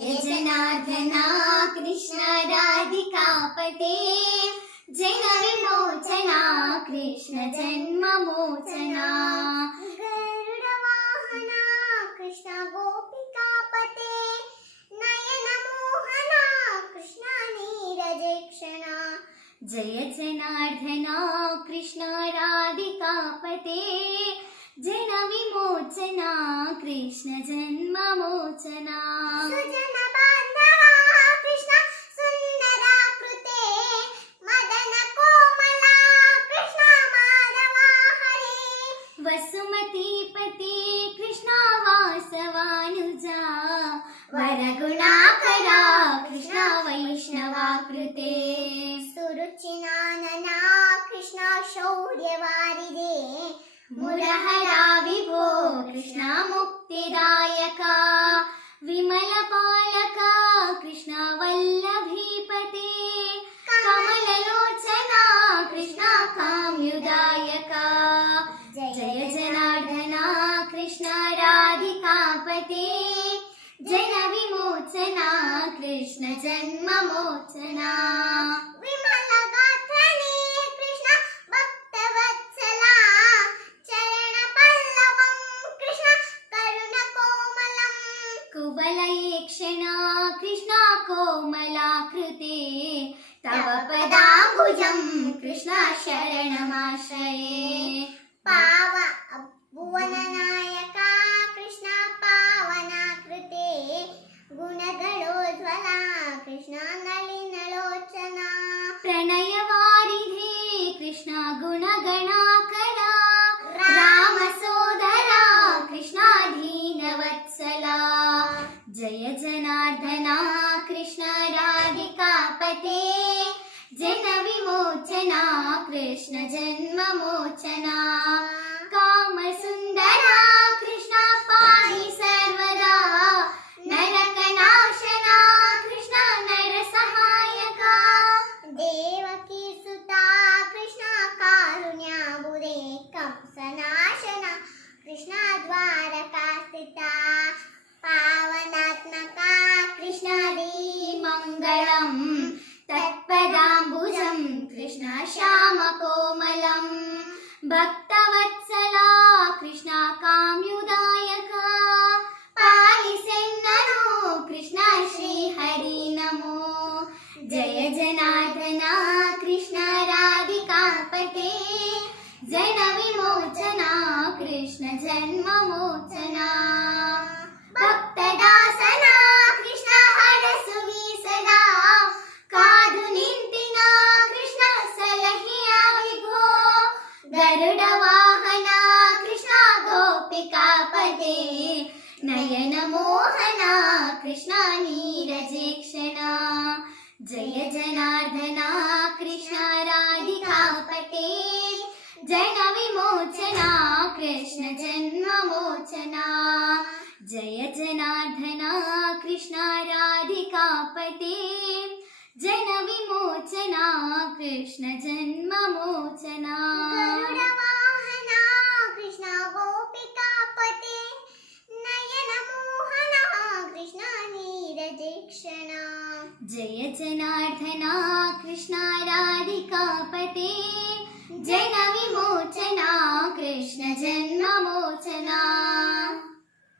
जनार्दना कृष्ण राधिकापते जन विमोचना कृष्ण जन्म मोचना गरुडवाहना कृष्ण गोपिकापते नयन मोहना कृष्ण नीरजेक्षणा जय जनार्दना कृष्ण राधिकापते जन विमोचना कृष्ण जन्म मोचना सुजन बांधवा कृष्ण सुंदराकृते मदन कोमला कृष्ण माधवा हरे वसुमतीपते कृष्ण वासवानुजा वरगुणाकरा कृष्ण वैष्णवाकृते सुरुचिनानना कृष्ण शौर्यवारिदे मुरहरा विभो कृष्ण मुक्तिदायका विमलपालका कृष्ण वल्लभीपते कमललोचना कृष्ण काम्युदायका जय जनार्दना कृष्ण राधिकापते जन विमोचना कृष्ण जन्म मोचना विमल गात्रने कृष्ण भक्तवत्सला चरण पल्लवं कृष्ण करुण कोमलम् कुवलयेक्षणा कृष्ण कोमलाकृते तव पदाम्बुजं कृष्ण शरणमाश्रये पाव भुवननायका कृष्ण पावनाकृते गुणगणोज्ज्वला कृष्ण नलिनलोचना प्रणयवारिधे कृष्ण गुणगणाकरा रामसोदरा कृष्ण दीनवत्सला जय जनार्दना कृष्ण राधिकापते जन विमोचना कृष्ण जन्म मोचना कामसुन्दरा कृष्ण पाहि सर्वदा नरकनाशना कृष्ण नरसहायका देवकी सुता कृष्ण कारुण्याबुदे कंसनाशना कृष्ण द्वारकास्थिता पावनात्मका कृष्ण मङ्गलम् तत्पदाम्बुजं कृष्ण श्यामकोमलं भक्तवत्सला कृष्ण काम्युदायका पालिसेन्ननो कृष्ण श्रीहरि नमो जय जनार्दना कृष्ण राधिकापते जन विमोचना कृष्ण जन्म मोचना भक्तदासना कृष्ण हरसुवी सदा कादु निंतिನ कृष्ण सलहिया विभो गरुडवाहन कृष्ण गोपिकापते नयन मोहन कृष्ण नीरजेक्षणा जय जनार्दना कृष्ण राधिकापते जन विमोचना कृष्ण जन्म मोचना जय जनार्दना कृष्ण राधिकापते जन विमोचना कृष्ण जन्म मोचना गरुडवाहना कृष्ण गोपिकापते नयन मोहना कृष्ण नीरजेक्षणा जय जनार्दना कृष्ण राधिकापते जन विमोचना कृष्ण जन्म मोचना